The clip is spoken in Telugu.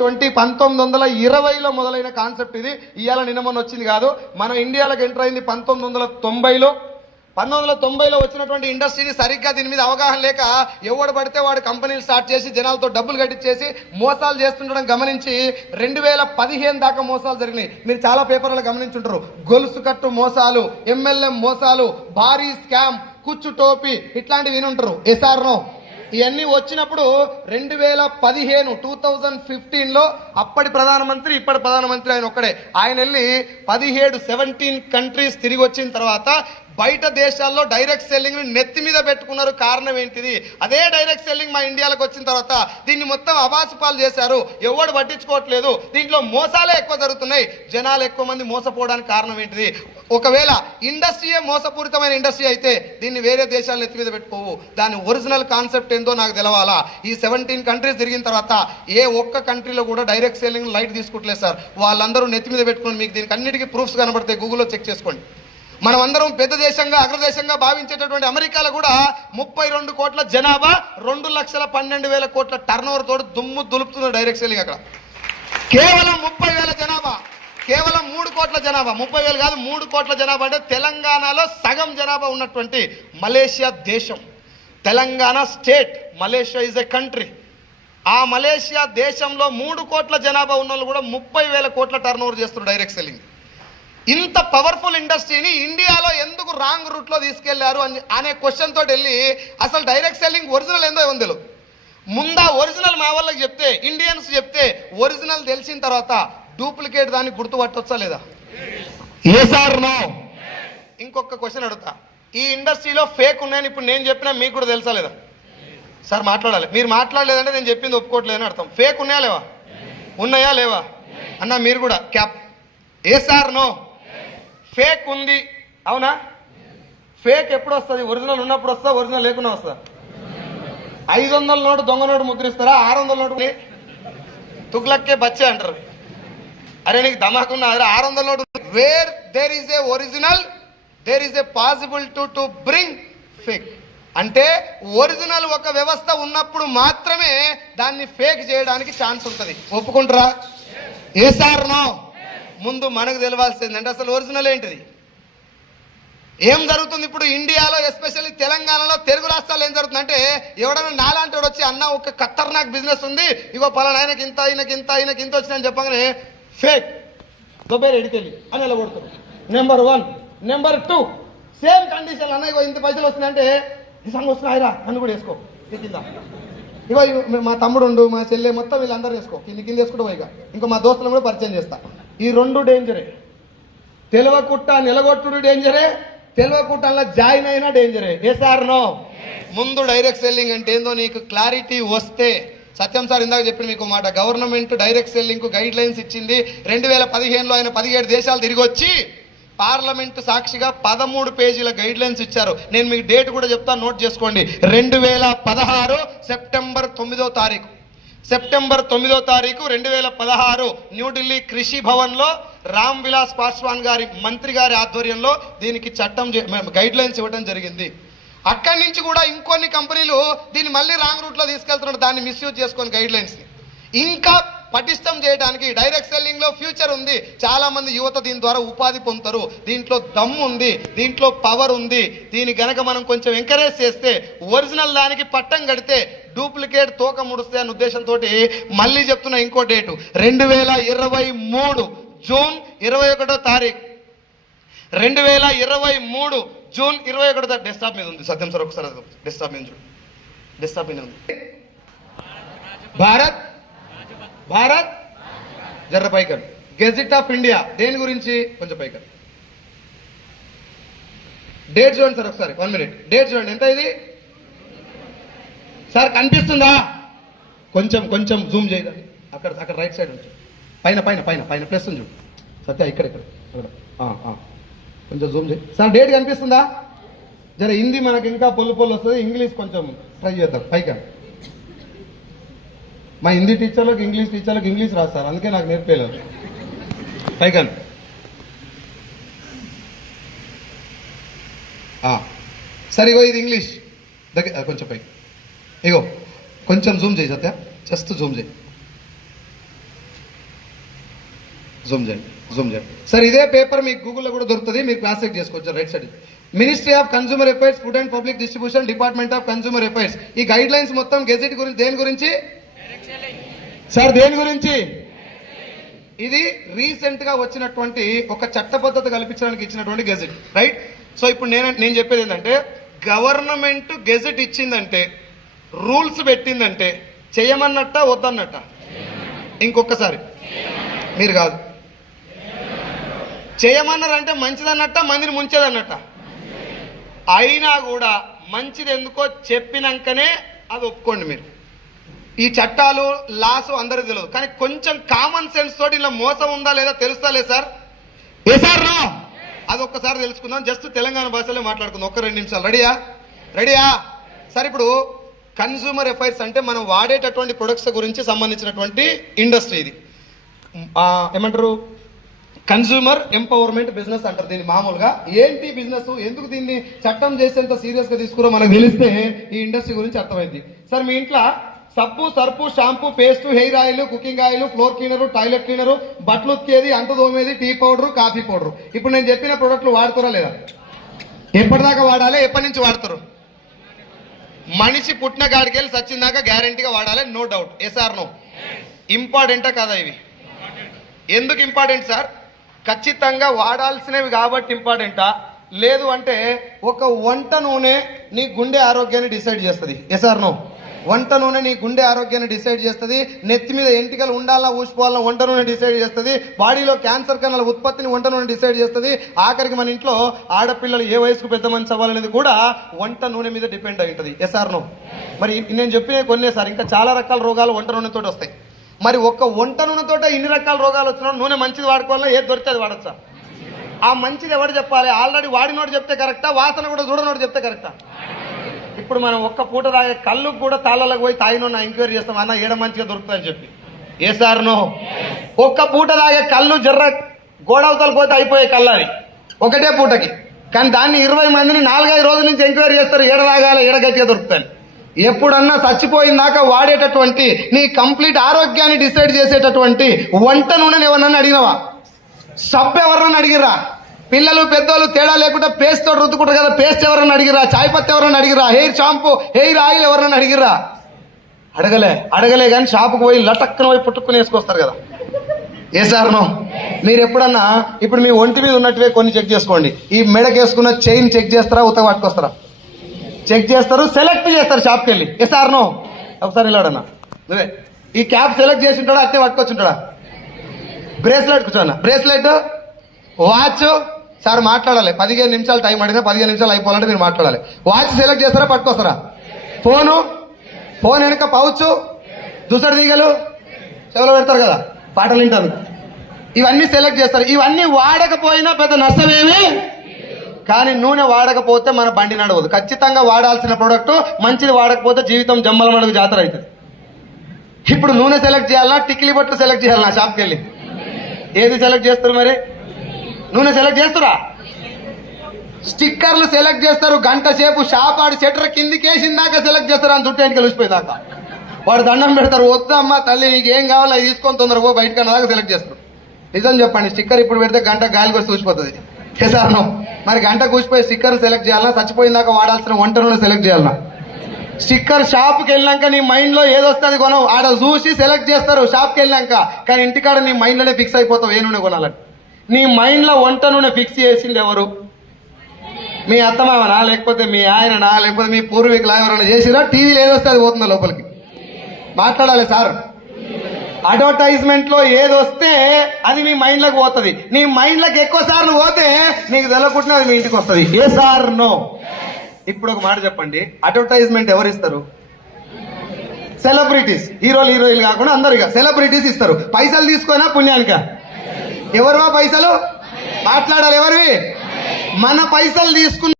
1920లో మొదలైన కాన్సెప్ట్ ఇది. ఇవాళ నిన్న మొన్న వచ్చింది కాదు. మన ఇండియాలోకి ఎంటర్ అయింది 1990లో. 1990లో వచ్చినటువంటి ఇండస్ట్రీని సరిగ్గా దీని మీద అవగాహన లేక ఎవడు పడితే వాడు కంపెనీలు స్టార్ట్ చేసి జనాలతో డబ్బులు కట్టించేసి మోసాలు చేస్తుండడం గమనించి 2015 దాకా మోసాలు జరిగినాయి. మీరు చాలా పేపర్లలో గమనించుంటారు. గొలుసు కట్టు మోసాలు, MLM మోసాలు, భారీ స్కామ్, కుచ్చు టోపీ ఇట్లాంటివి వినుంటారు. ఎస్ఆర్నో ఇవన్నీ వచ్చినప్పుడు 2015లో అప్పటి ప్రధానమంత్రి ఇప్పటి ప్రధానమంత్రి ఆయన ఒక్కడే. ఆయన వెళ్ళి 17 కంట్రీస్ తిరిగి వచ్చిన తర్వాత బయట దేశాల్లో డైరెక్ట్ సెల్లింగ్ నెత్తి మీద పెట్టుకున్నారు. కారణం ఏంటిది? అదే డైరెక్ట్ సెల్లింగ్ మా ఇండియాలోకి వచ్చిన తర్వాత దీన్ని మొత్తం అబాసుపాలు చేశారు. ఎవడు పట్టించుకోవట్లేదు. దీంట్లో మోసాలే ఎక్కువ జరుగుతున్నాయి. జనాలు ఎక్కువ మంది మోసపోవడానికి కారణం ఏంటిది? ఒకవేళ ఇండస్ట్రీయే మోసపూరితమైన ఇండస్ట్రీ అయితే దీన్ని వేరే దేశాలు నెత్తి మీద పెట్టుకోవు. దాని ఒరిజినల్ కాన్సెప్ట్ ఏందో నాకు తెలవాలా. ఈ 17 కంట్రీస్ తిరిగిన తర్వాత ఏ ఒక్క కంట్రీలో కూడా డైరెక్ట్ సెల్లింగ్ లైట్ తీసుకుంటలేదు సార్. వాళ్ళందరూ నెత్తి మీద పెట్టుకుని మీకు దీనికి అన్నిటికీ ప్రూఫ్స్ కనబడతాయి. గూగుల్లో చెక్ చేసుకోండి. మనం అందరం పెద్ద దేశంగా అగ్రదేశంగా భావించేటటువంటి అమెరికాలో కూడా 32 కోట్ల జనాభా 2,12,000 కోట్ల టర్నోవర్ తోటి దుమ్ము దులుపుతున్నారు డైరెక్ట్ సెల్లింగ్. అక్కడ కేవలం 30,000 జనాభా, కేవలం 3 కోట్ల జనాభా, 30,000 కాదు 3 కోట్ల జనాభా. అంటే తెలంగాణలో సగం జనాభా ఉన్నటువంటి మలేషియా దేశం, Telangana state, Malaysia is a country. ఆ మలేషియా దేశంలో 3 కోట్ల జనాభా ఉన్న వాళ్ళు కూడా 30,000 కోట్ల టర్నోవర్ చేస్తున్నారు డైరెక్ట్ సెల్లింగ్. ఇంత పవర్ఫుల్ ఇండస్ట్రీని ఇండియాలో ఎందుకు రాంగ్ రూట్లో తీసుకెళ్లారు అనే క్వశ్చన్ తోటి వెళ్ళి అసలు డైరెక్ట్ సెల్లింగ్ ఒరిజినల్ ఏందో ఉందో ముందా ఒరిజినల్ మా వాళ్ళకి చెప్తే, ఇండియన్స్ చెప్తే ఒరిజినల్ తెలిసిన తర్వాత డూప్లికేట్ దాన్ని గుర్తుపట్టొచ్చా లేదా? ఏ సార్ నో. ఇంకొక క్వశ్చన్ అడుగుతా. ఈ ఇండస్ట్రీలో ఫేక్ ఉన్నాయని ఇప్పుడు నేను చెప్పినా మీకు కూడా తెలుసా లేదా? సార్ మాట్లాడాలి. మీరు మాట్లాడలేదంటే నేను చెప్పింది ఒప్పుకోవట్లేదని అర్థం. ఫేక్ ఉన్నాయా లేవా? ఉన్నాయా లేవా అన్న? మీరు కూడా క్యాప్. ఏ సార్ నో. ఫేక్ ఉంది, అవునా? ఫేక్ ఎప్పుడు వస్తుంది? ఒరిజినల్ ఉన్నప్పుడు వస్తా, ఒరిజినల్ లేకుండా వస్తా. 500 నోటు దొంగ నోటు ముద్రిస్తారా? 600 నోటు తుగ్లక్కే బచ్చే అంటారు. అరే నీకు ధమాకున్నా 600 note. Where there is a original there is a possibility to bring fake. అంటే ఒరిజినల్ ఒక వ్యవస్థ ఉన్నప్పుడు మాత్రమే దాన్ని ఫేక్ చేయడానికి ఛాన్స్ ఉంటుంది. ఒప్పుకుంటారా? ఏ సార్ నో. ముందు మనకు తెలవాల్సిందంటే అసలు ఒరిజినల్ ఏంటిది, ఏం జరుగుతుంది ఇప్పుడు ఇండియాలో, ఎస్పెషల్లీ తెలంగాణలో, తెలుగు రాష్ట్రాల్లో ఏం జరుగుతుంది అంటే ఎవడన్నా నాలాంటి వాడు వచ్చి అన్న ఒక ఖతర్నాక్ బిజినెస్ ఉంది, ఇగో పలానా ఆయనకి ఇంత ఆయనకి ఇంత ఆయనకి ఇంత వచ్చిందని చెప్పగానే ఫేక్ దొబ్బేరు ఎడికెళ్ళి అని ఎలా కొడుతారు. నెంబర్ 1. నెంబర్ 2, సేమ్ కండిషన్ అన్న ఇగో ఇంత పైసలు వస్తున్నాయంటే ఈ సంగ వస్తున్నాయిరా నన్ను కూడా వేసుకో కింద, ఇగో మా తమ్ముడు మా చెల్లె మొత్తం వీళ్ళందరూ వేసుకో కింద వేసుకుంటూ పోయిగా ఇంకో మా దోస్తులను కూడా పరిచయం చేస్తా. ఈ 2 డేంజరే. తెలవకుట్ట నిలగొట్టుడు డేంజరే, తెలవకుట్టంలో జాయిన్ అయినా డేంజరే. ఏ సార్ నో. ముందు డైరెక్ట్ సెల్లింగ్ అంటే ఏందో నీకు క్లారిటీ వస్తే, సత్యం సార్ ఇందాక చెప్పిన మీకు మాట, గవర్నమెంట్ డైరెక్ట్ సెల్లింగ్ కు గైడ్ లైన్స్ ఇచ్చింది. 2015లో ఆయన 17 దేశాలు తిరిగి వచ్చి పార్లమెంటు సాక్షిగా 13 పేజీల గైడ్ లైన్స్ ఇచ్చారు. నేను మీకు డేట్ కూడా చెప్తాను, నోట్ చేసుకోండి. 2016 సెప్టెంబర్ 9వ తారీఖు, సెప్టెంబర్ 9వ తారీఖు 2016 న్యూఢిల్లీ కృషి భవన్లో రామ్ విలాస్ పాస్వాన్ గారి మంత్రి గారి ఆధ్వర్యంలో దీనికి చట్టం గైడ్ లైన్స్ ఇవ్వడం జరిగింది. అక్కడి నుంచి కూడా ఇంకొన్ని కంపెనీలు దీన్ని మళ్ళీ రాంగ్ రూట్లో తీసుకెళ్తున్నారు, దాన్ని మిస్యూజ్ చేసుకొని గైడ్ లైన్స్ని ఇంకా పటిష్టం చేయడానికి. డైరెక్ట్ సెల్లింగ్ లో ఫ్యూచర్ ఉంది. చాలా మంది యువత దీని ద్వారా ఉపాధి పొందుతారు. దీంట్లో దమ్ము ఉంది, దీంట్లో పవర్ ఉంది. దీని గనక మనం కొంచెం ఎంకరేజ్ చేస్తే, ఒరిజినల్ దానికి పట్టం కడితే డూప్లికేట్ తోక ముడిస్తే అనే ఉద్దేశంతో మళ్ళీ చెప్తున్నా ఇంకో డేటు 2023 జూన్ 21వ తారీఖు, 2023 జూన్ 21వ తారీఖు. డెస్క్టాప్ మీద ఉంది సత్యం సార్, ఒకసారి డెస్క్టాప్ మీద చూడు. డెస్క్టాప్ మీద ఉంది. భారత్ జర్ర పైకర్ గెజిట్ ఆఫ్ ఇండియా దేని గురించి కొంచెం పైకర్ డేట్ చూడండి సార్ ఒకసారి. 1 మినిట్ డేట్ చూడండి. ఎంత ఇది సార్? కనిపిస్తుందా? కొంచెం జూమ్ చేయదండి. అక్కడ రైట్ సైడ్ నుంచి పైన పైన పైన పైన ప్లస్ చూడు సత్య. ఇక్కడ కొంచెం జూమ్ చేయి సార్. డేట్ కనిపిస్తుందా? జర హిందీ మనకి ఇంకా పొల్లు వస్తుంది, ఇంగ్లీష్ కొంచెం ట్రై చేద్దాం. పైకి మా హిందీ టీచర్లకు ఇంగ్లీష్ రాస్తారు, అందుకే నాకు నేర్పేయలేదు. పైకన్ సరే, ఇగో ఇది ఇంగ్లీష్ దగ్గర కొంచెం పైకి, ఇగో కొంచెం జూమ్ చేయి సత్య, జస్ట్ జూమ్ చేయి. జూమ్ చేయండి సార్. ఇదే పేపర్ మీకు గూగుల్లో కూడా దొరుకుతుంది, మీరు క్రాస్ చెక్ చేసుకోవచ్చు. Right side ministry of consumer affairs, food and public distribution, department of consumer affairs. ఈ గైడ్ లైన్స్ మొత్తం గెజెట్ గురించి దేని గురించి సార్? దేని గురించి? ఇది రీసెంట్ గా వచ్చినటువంటి ఒక చట్టబద్ధత కల్పించడానికి ఇచ్చినటువంటి గెజెట్. రైట్. సో ఇప్పుడు నేను చెప్పేది ఏంటంటే, గవర్నమెంట్ గెజెట్ ఇచ్చిందంటే, రూల్స్ పెట్టిందంటే చేయమన్నట్ట వద్దన్నట్ట? ఇంకొకసారి మీరు కాదు, చేయమన్నారంటే మంచిదన్నట్ట, మందిని ముంచేదన్నట్ట? అయినా కూడా మంచిది ఎందుకో చెప్పినాకనే అది ఒప్పుకోండి. మీరు ఈ చట్టాలు లాసు అందరికి తెలియదు, కానీ కొంచెం కామన్ సెన్స్ తోటి ఇలా మోసం ఉందా లేదా తెలుస్తా లేదు సార్? ఏ సార్ నో? అది ఒక్కసారి తెలుసుకుందాం. జస్ట్ తెలంగాణ భాషలో మాట్లాడుకుందాం. ఒక్క 2 నిమిషాలు. రెడీయా సార్? ఇప్పుడు కన్స్యూమర్ అఫైర్స్ అంటే మనం వాడేటటువంటి ప్రొడక్ట్స్ గురించి సంబంధించినటువంటి ఇండస్ట్రీ. ఇది ఏమంటారు? కన్స్యూమర్ ఎంపవర్మెంట్ బిజినెస్ అంటారు దీన్ని మామూలుగా. ఏంటి బిజినెస్, ఎందుకు దీన్ని చట్టం చేసేంత సీరియస్ గా తీసుకురో మనకు తెలిస్తే ఈ ఇండస్ట్రీ గురించి అర్థమైంది. సార్ మీ ఇంట్లో సబ్బు, Surf, shampoo, paste, hair oil, cooking oil, floor cleaner, toilet cleaner, బట్టలు ఉతికేది, అంటు తోమేది, టీ పౌడర్, కాఫీ పౌడర్, ఇప్పుడు నేను చెప్పిన ప్రొడక్ట్లు వాడుతారా లేదా? ఎప్పటిదాకా వాడాలి? ఎప్పటి నుంచి వాడతారు? మనిషి పుట్టిన గాడికెళ్ళి సచ్చిన దాకా గ్యారంటీగా వాడాలి, నో డౌట్. Yes or no? ఇంపార్టెంటా కాదా ఇవి? ఎందుకు ఇంపార్టెంట్ సార్? ఖచ్చితంగా వాడాల్సినవి కాబట్టి ఇంపార్టెంటా? లేదు అంటే ఒక వంట నూనె నీ గుండె ఆరోగ్యాన్ని డిసైడ్ చేస్తుంది. Yes or no? వంట నూనె నీ గుండె ఆరోగ్యాన్ని డిసైడ్ చేస్తుంది. నెత్తి మీద ఎంటికలు ఉండాలా ఊసిపోవాలా వంట నూనె డిసైడ్ చేస్తుంది. బాడీలో క్యాన్సర్ కణాల ఉత్పత్తిని వంట నూనె డిసైడ్ చేస్తుంది. ఆఖరికి మన ఇంట్లో ఆడపిల్లలు ఏ వయసుకు పెద్ద మనిషి అవ్వాలనేది కూడా వంట నూనె మీద డిపెండ్ అయి ఉంటుంది. Yes or no? మరి నేను చెప్పిన కొన్నే సార్, ఇంకా చాలా రకాల రోగాలు వంట నూనెతో వస్తాయి. మరి ఒక్క వంట నూనెతో ఇన్ని రకాల రోగాలు వచ్చినా నూనె మంచిది వాడుకోవాలన్నా ఏది దొరికితే అది వాడచ్చా? ఆ మంచిది ఎవరు చెప్పాలి? ఆల్రెడీ వాడినోడు చెప్తే కరెక్టా? వాసన కూడా చూడనోడు చెప్తే కరెక్టా? ఇప్పుడు మనం ఒక్క పూట తాగే కళ్ళు కూడా తాళ్ళకు పోయి తాగినోన్న ఎంక్వైరీ చేస్తాం, అన్న ఏడ మంచిగా దొరుకుతుందని చెప్పి. ఏ సార్ నో? ఒక్క పూట తాగే కళ్ళు జర్ర గోడవతలు పోతే అయిపోయే కళ్ళు అది ఒకటే పూటకి. కానీ దాన్ని 20 మందిని 4-5 రోజుల నుంచి ఎంక్వైరీ చేస్తారు, ఏడ తాగాలి, ఏడ గట్టిగా దొరుకుతాయి. ఎప్పుడన్నా చచ్చిపోయిందాక వాడేటటువంటి నీ కంప్లీట్ ఆరోగ్యాన్ని డిసైడ్ చేసేటటువంటి వంట నూనెని ఎవరన్నా అడిగినవా? సబ్బు ఎవరన్నా అడిగిరా? పిల్లలు పెద్దోళ్ళు తేడా లేకుండా పేస్ట్ తోటి రుద్దుకుంటారు కదా, పేస్ట్ ఎవరన్నా అడిగిరా? చాయ్ పత్తి ఎవరన్నా అడిగిరా? హెయిర్ షాంపూ, హెయిర్ ఆయిల్ ఎవరన్నా అడిగిరా? అడగలే కానీ షాపుకు పోయి లటక్కన పోయి పుట్టుకుని వేసుకొస్తారు కదా. ఏ సార్ నో? మీరు ఎప్పుడన్నా ఇప్పుడు మీ ఒంటి మీద ఉన్నట్టువే కొన్ని చెక్ చేసుకోండి. ఈ మెడకేసుకున్న చైన్ చెక్ చేస్తారా? ఉతక పట్టుకొస్తారా? చెక్ చేస్తారు, సెలెక్ట్ చేస్తారు షాప్కి వెళ్ళి. ఏ సార్ నో? ఒకసారి వెళ్ళాడన్నా నువ్వే ఈ క్యాప్ సెలెక్ట్ చేసి ఉంటాడా? అట్టే పట్టుకొచ్చుంటాడా? బ్రేస్లెట్ కూర్చోన్నా, బ్రేస్లెట్, వాచ్. సార్ మాట్లాడాలి, 15 నిమిషాలు టైం అడిగినా 15 నిమిషాలు అయిపోవాలంటే మీరు మాట్లాడాలి. వాచ్ సెలెక్ట్ చేస్తారా? పట్టుకొస్తారా? ఫోన్ వెనుక పౌచ్, దుసడి తీగలు చెవులో పెడతారు కదా, పాటలు వింటారు, ఇవన్నీ సెలెక్ట్ చేస్తారు. ఇవన్నీ వాడకపోయినా పెద్ద నష్టమేమి. కానీ నూనె వాడకపోతే మన బండి నడవదు. ఖచ్చితంగా వాడాల్సిన ప్రోడక్ట్ మంచిది వాడకపోతే జీవితం జమ్మల మడుగు జాతర అవుతుంది. ఇప్పుడు నూనె సెలెక్ట్ చేయాలన్నా, టిక్లీ బొట్లు సెలెక్ట్ చేయాలన్నా? షాప్కి వెళ్ళి ఏది సెలెక్ట్ చేస్తారు? మరి నూనె సెలెక్ట్ చేస్తారా? స్టిక్కర్లు సెలెక్ట్ చేస్తారు. గంట సేపు షాప్ ఆడి షట్టర్ కిందికేసిందాక సెలెక్ట్ చేస్తారు, అని చుట్టూ వెనక కలిసిపోయేదాకా. వాడు దండం పెడతారు, వద్దమ్మా తల్లి నీకు ఏం కావాలో అది తీసుకొని తొందరగా బయటకు అన్నదాకా సెలెక్ట్ చేస్తారు. నిజం చెప్పండి, స్టిక్కర్ ఇప్పుడు పెడితే గంట గాలికి వచ్చి చూసిపోతుంది. చేశాను మరి గంట కూసిపోయి స్టిక్కర్ సెలెక్ట్ చేయాలన్నా? చచ్చిపోయిందాక వాడాల్సిన వంట నూనె సెలెక్ట్ చేయాలన్నా? స్టిక్కర్ షాప్కి వెళ్ళినాక నీ మైండ్ లో ఏదొస్తుంది కొనవు, ఆడ చూసి సెలెక్ట్ చేస్తారు షాప్కి వెళ్ళినాక. కానీ ఇంటికాడ నీ మైండ్ లోనే ఫిక్స్ అయిపోతావు ఏ నూనె కొనాలని. నీ మైండ్ లో వంట నూనె ఫిక్స్ చేసింది ఎవరు? మీ అత్తమామనా, లేకపోతే మీ ఆయననా, లేకపోతే మీ పూర్వీకులా ఎవరైనా చేసిరా? టీవీలో ఏదొస్తే అది పోతుందా లోపలికి? మాట్లాడాలి సార్. అడ్వర్టైజ్మెంట్ లో ఏదొస్తే అది మీ మైండ్ లోకి పోతుంది. నీ మైండ్ లోకి ఎక్కువ సార్లు పోతే నీకు తెలకుంటే అది మీ ఇంటికి వస్తుంది. ఏ సార్ నో? ఇప్పుడు ఒక మాట చెప్పండి, అడ్వర్టైజ్మెంట్ ఎవరు ఇస్తారు? సెలబ్రిటీస్. హీరోయిన్లు కాకుండా అందరు ఇక సెలబ్రిటీస్ ఇస్తారు. పైసలు తీసుకోనా పుణ్యానిక? ఎవరివా పైసలు? మాట్లాడాలి ఎవరివి? మన పైసలు తీసుకున్న